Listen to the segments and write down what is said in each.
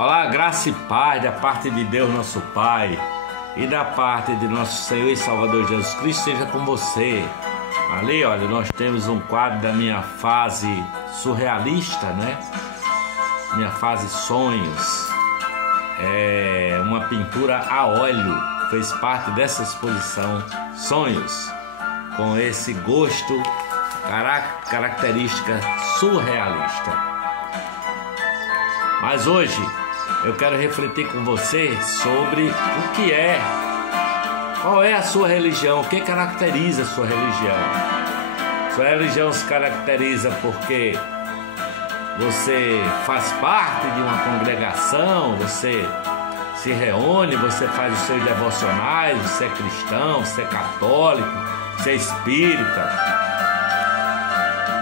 Olá, graça e paz da parte de Deus nosso Pai e da parte de nosso Senhor e Salvador Jesus Cristo seja com você. Ali, olha, nós temos um quadro da minha fase surrealista, né? Minha fase sonhos. É uma pintura a óleo, fez parte dessa exposição Sonhos, com esse gosto, característica surrealista. Mas hoje eu quero refletir com você sobre o que é, qual é a sua religião, o que caracteriza a sua religião. Sua religião se caracteriza porque você faz parte de uma congregação, você se reúne, você faz os seus devocionais, você é cristão, você é católico, você é espírita.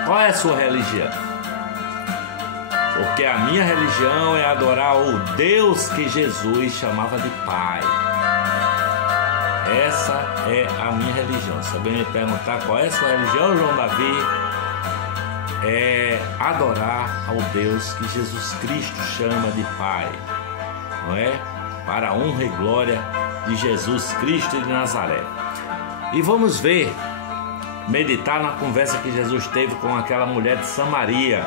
Qual é a sua religião? Porque a minha religião é adorar o Deus que Jesus chamava de Pai. Essa é a minha religião. Se alguém me perguntar qual é a sua religião, João Davi, é adorar ao Deus que Jesus Cristo chama de Pai, não é? Para a honra e glória de Jesus Cristo de Nazaré. E vamos ver, meditar na conversa que Jesus teve com aquela mulher de Samaria,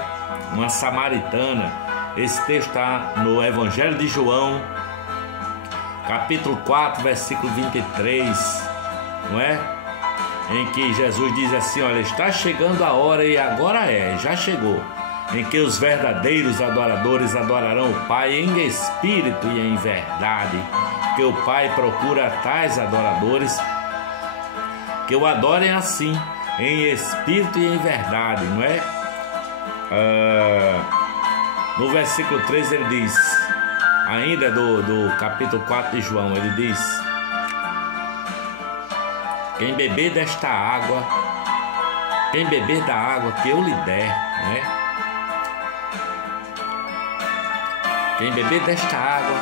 uma samaritana. Esse texto está no Evangelho de João, capítulo 4, versículo 23, não é? Em que Jesus diz assim: olha, está chegando a hora, e agora já chegou, em que os verdadeiros adoradores adorarão o Pai em espírito e em verdade, que o Pai procura tais adoradores que o adorem assim, em espírito e em verdade, não é? No versículo 3 ele diz, ainda do capítulo 4 de João, ele diz: quem beber desta água, quem beber da água que eu lhe der, né? Quem beber desta água,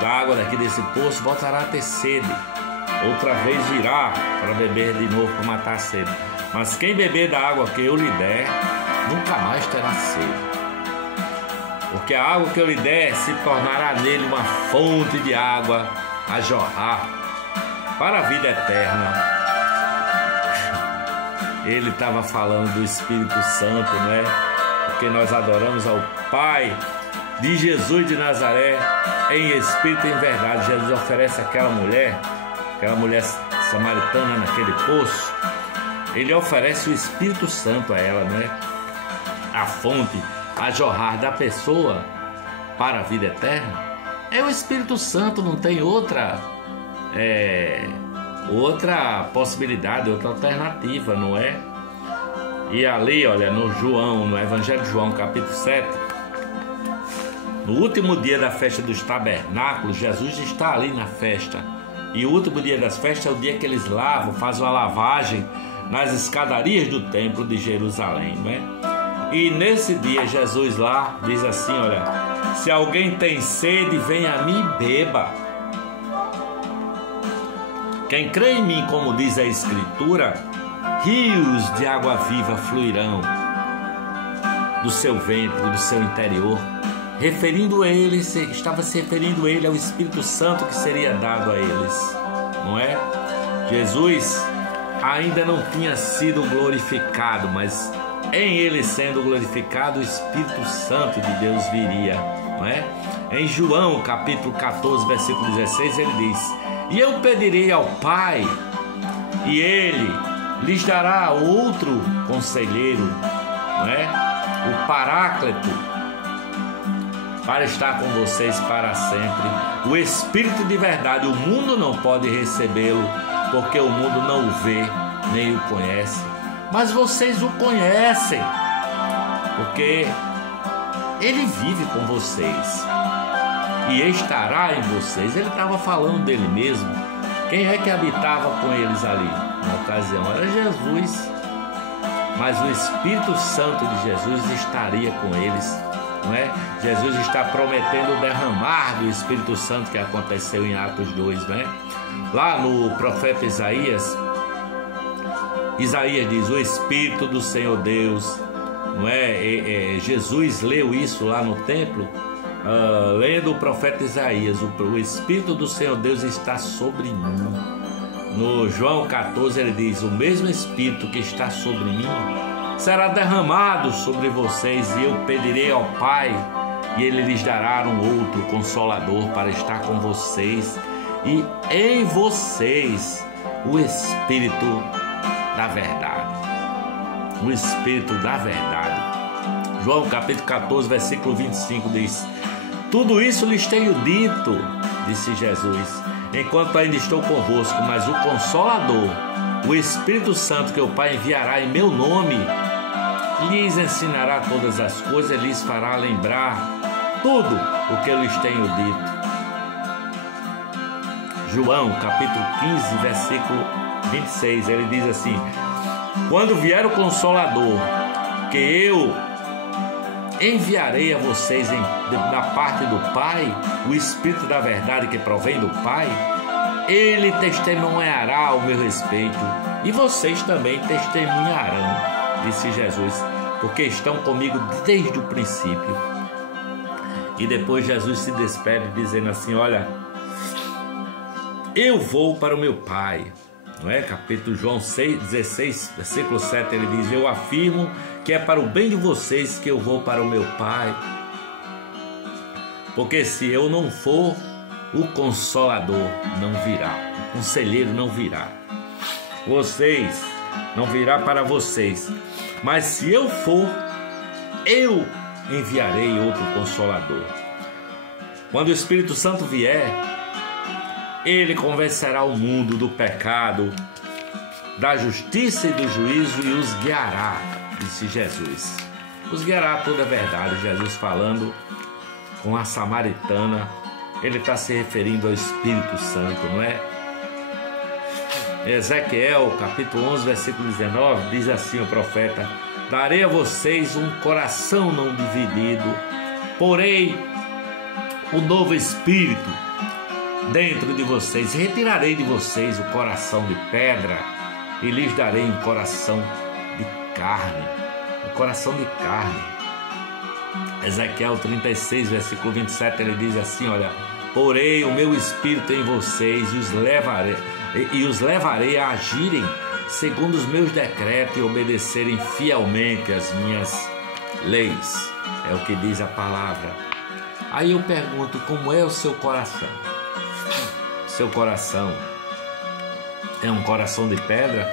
da água daqui desse poço, voltará a ter sede. Outra vez virá para beber de novo, para matar a sede. Mas quem beber da água que eu lhe der, nunca mais terá sede. Porque a água que eu lhe der se tornará nele uma fonte de água a jorrar para a vida eterna. Ele estava falando do Espírito Santo, não é? Porque nós adoramos ao Pai de Jesus de Nazaré em espírito e em verdade. Jesus oferece àquela mulher samaritana naquele poço, ele oferece o Espírito Santo a ela, não é? A fonte a jorrar da pessoa para a vida eterna é o Espírito Santo, não tem outra possibilidade, outra alternativa, não é? E ali, olha, no Evangelho de João, capítulo 7, no último dia da festa dos tabernáculos, Jesus está ali na festa. E o último dia das festas é o dia que eles fazem uma lavagem nas escadarias do templo de Jerusalém, não é? E nesse dia Jesus lá diz assim: olha, se alguém tem sede, venha a mim e beba. Quem crê em mim, como diz a Escritura, rios de água viva fluirão do seu ventre, do seu interior. Estava se referindo ele ao Espírito Santo que seria dado a eles, não é? Jesus ainda não tinha sido glorificado, mas em ele sendo glorificado, o Espírito Santo de Deus viria, não é? Em João capítulo 14, versículo 16, ele diz: e eu pedirei ao Pai, e ele lhes dará outro conselheiro, não é? O Paráclito, para estar com vocês para sempre, o Espírito de verdade. O mundo não pode recebê-lo, porque o mundo não o vê, nem o conhece, mas vocês o conhecem, porque ele vive com vocês e estará em vocês. Ele estava falando dele mesmo. Quem é que habitava com eles ali na ocasião? Era Jesus, mas o Espírito Santo de Jesus estaria com eles, não é? Jesus está prometendo o derramar do Espírito Santo que aconteceu em Atos 2, não é? Lá no profeta Isaías diz: o Espírito do Senhor Deus, não é? Jesus leu isso lá no templo, lendo o profeta Isaías, o Espírito do Senhor Deus está sobre mim. No João 14 ele diz: o mesmo Espírito que está sobre mim será derramado sobre vocês, e eu pedirei ao Pai, e Ele lhes dará um outro Consolador para estar com vocês, e em vocês o Espírito da verdade. O Espírito da verdade. João capítulo 14, versículo 25 diz: tudo isso lhes tenho dito, disse Jesus, enquanto ainda estou convosco, mas o Consolador, o Espírito Santo, que o Pai enviará em meu nome, lhes ensinará todas as coisas e lhes fará lembrar tudo o que eu lhes tenho dito. João capítulo 15, versículo 26, ele diz assim: quando vier o Consolador, que eu enviarei a vocês da parte do Pai, o Espírito da verdade que provém do Pai, ele testemunhará ao meu respeito, e vocês também testemunharão, disse Jesus, porque estão comigo desde o princípio. E depois Jesus se despede dizendo assim: olha, eu vou para o meu Pai. Não é? Capítulo João 16, versículo 7, ele diz: eu afirmo que é para o bem de vocês que eu vou para o meu Pai, porque se eu não for, o Consolador não virá, o Conselheiro não virá, vocês não virá para vocês, mas se eu for, eu enviarei outro Consolador. Quando o Espírito Santo vier, ele convencerá o mundo do pecado, da justiça e do juízo, e os guiará, disse Jesus. Os guiará a toda a verdade. Jesus falando com a samaritana, ele está se referindo ao Espírito Santo, não é? Ezequiel capítulo 11, versículo 19, diz assim o profeta: darei a vocês um coração não dividido, porém o novo Espírito dentro de vocês, retirarei de vocês o coração de pedra e lhes darei um coração de carne. Um coração de carne. Ezequiel 36, versículo 27, ele diz assim: olha, porei o meu Espírito em vocês e os levarei a agirem segundo os meus decretos e obedecerem fielmente as minhas leis. É o que diz a palavra. Aí eu pergunto: como é o seu coração? Seu coração é um coração de pedra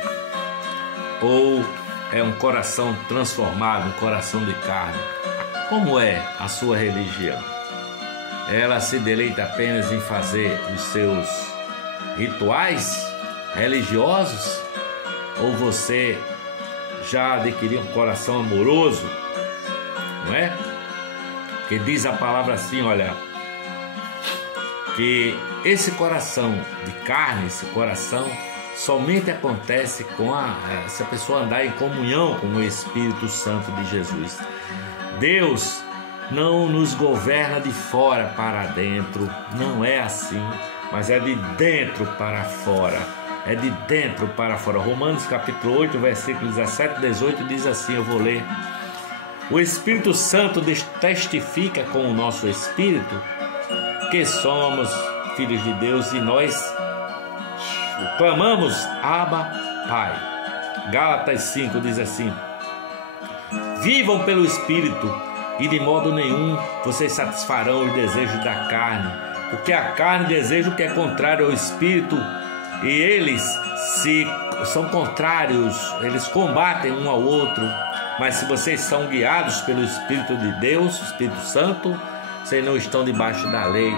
ou é um coração transformado, um coração de carne? Como é a sua religião? Ela se deleita apenas em fazer os seus rituais religiosos, ou você já adquiriu um coração amoroso, não é? Que diz a palavra assim, olha, que esse coração de carne, esse coração somente acontece se a pessoa andar em comunhão com o Espírito Santo de Jesus. Deus não nos governa de fora para dentro, não é assim, mas é de dentro para fora, é de dentro para fora. Romanos capítulo 8, versículos 17 e 18 diz assim, eu vou ler: o Espírito Santo testifica com o nosso espírito que somos filhos de Deus, e nós clamamos Abba, Pai. Gálatas 5 diz assim: vivam pelo Espírito, e de modo nenhum vocês satisfarão os desejos da carne, porque a carne deseja o que é contrário ao Espírito, e eles são contrários, eles combatem um ao outro. Mas se vocês são guiados pelo Espírito de Deus, o Espírito Santo, vocês não estão debaixo da lei,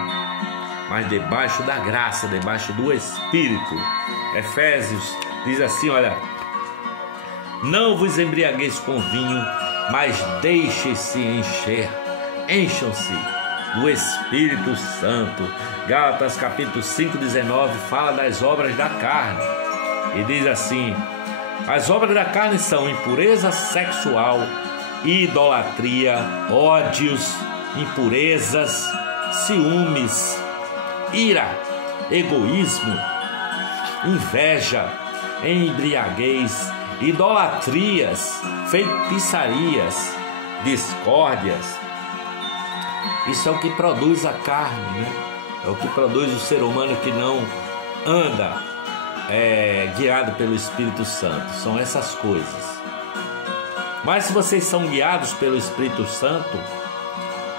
mas debaixo da graça, debaixo do Espírito. Efésios diz assim, olha: não vos embriagueis com vinho, mas deixem-se encher, encham-se do Espírito Santo. Gálatas capítulo 5, 19 fala das obras da carne e diz assim: as obras da carne são impureza sexual, idolatria, ódios, impurezas, ciúmes, ira, egoísmo, inveja, embriaguez, idolatrias, feitiçarias, discórdias, Isso é o que produz a carne, né? É o que produz o ser humano que não anda guiado pelo Espírito Santo. São essas coisas. Mas se vocês são guiados pelo Espírito Santo,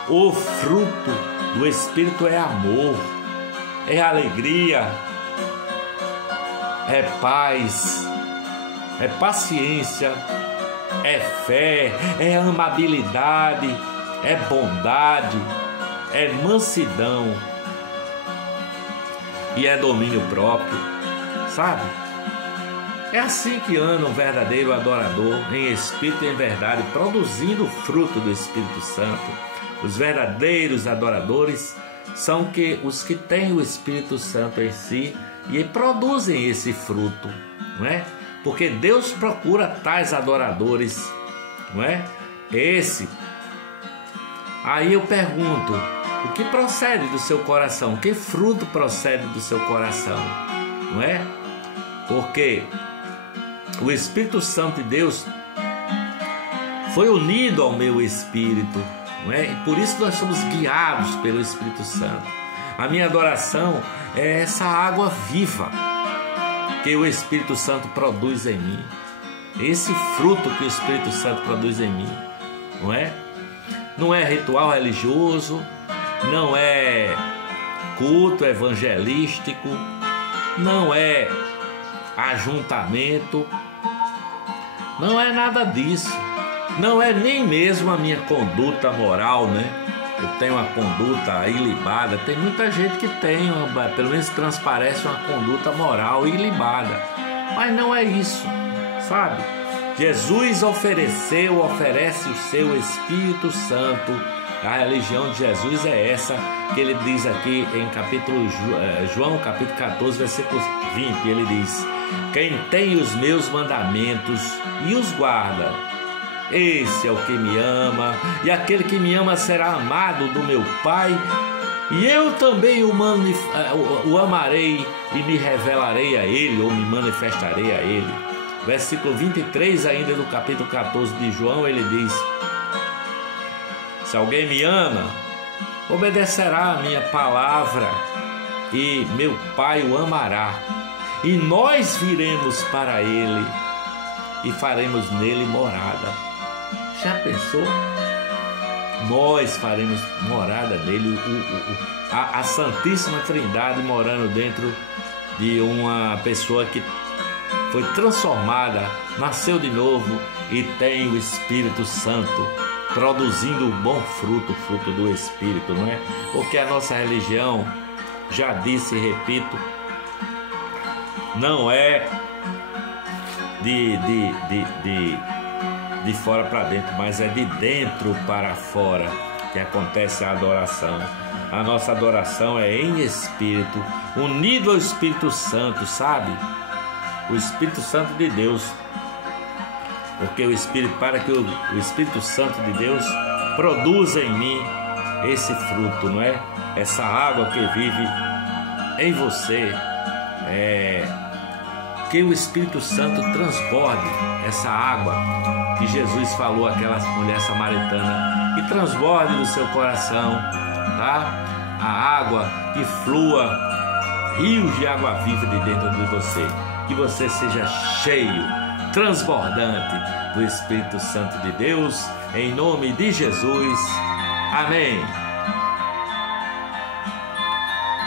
o fruto do Espírito é amor, é alegria, é paz, é paciência, é fé, é amabilidade, é bondade, é mansidão e é domínio próprio, sabe? É assim que anda um verdadeiro adorador, em espírito e em verdade, produzindo o fruto do Espírito Santo. Os verdadeiros adoradores são os que têm o Espírito Santo em si e produzem esse fruto, não é? Porque Deus procura tais adoradores, não é? Aí eu pergunto, o que procede do seu coração? Que fruto procede do seu coração? Não é? Porque o Espírito Santo de Deus foi unido ao meu espírito, não é? E por isso nós somos guiados pelo Espírito Santo. A minha adoração é essa água viva que o Espírito Santo produz em mim. Esse fruto que o Espírito Santo produz em mim, não é? Não é ritual religioso, não é culto evangelístico, não é ajuntamento, não é nada disso. Não é nem mesmo a minha conduta moral, né? Eu tenho uma conduta ilibada. Tem muita gente que tem, pelo menos transparece uma conduta moral ilibada. Mas não é isso, sabe? Jesus oferece o seu Espírito Santo. A religião de Jesus é essa que ele diz aqui em João capítulo 14, versículo 20. Ele diz: quem tem os meus mandamentos e os guarda, esse é o que me ama, e aquele que me ama será amado do meu Pai, e eu também o amarei e me revelarei a ele, ou me manifestarei a ele. Versículo 23 ainda do capítulo 14 de João, ele diz: se alguém me ama, obedecerá a minha palavra, e meu Pai o amará, e nós viremos para ele e faremos nele morada. Já pensou? Nós faremos morada nele, a Santíssima Trindade morando dentro de uma pessoa que foi transformada, nasceu de novo e tem o Espírito Santo produzindo o bom fruto, o fruto do Espírito, não é? Porque a nossa religião, já disse e repito, não é de fora para dentro, mas é de dentro para fora que acontece a adoração. A nossa adoração é em espírito, unido ao Espírito Santo, sabe? O Espírito Santo de Deus. Porque para que o Espírito Santo de Deus produza em mim esse fruto, não é? Essa água que vive em você, que o Espírito Santo transborde essa água que Jesus falou àquela mulher samaritana, e transborde do seu coração, tá? A água que flua rios de água viva de dentro de você, que você seja cheio, transbordante do Espírito Santo de Deus, em nome de Jesus. Amém.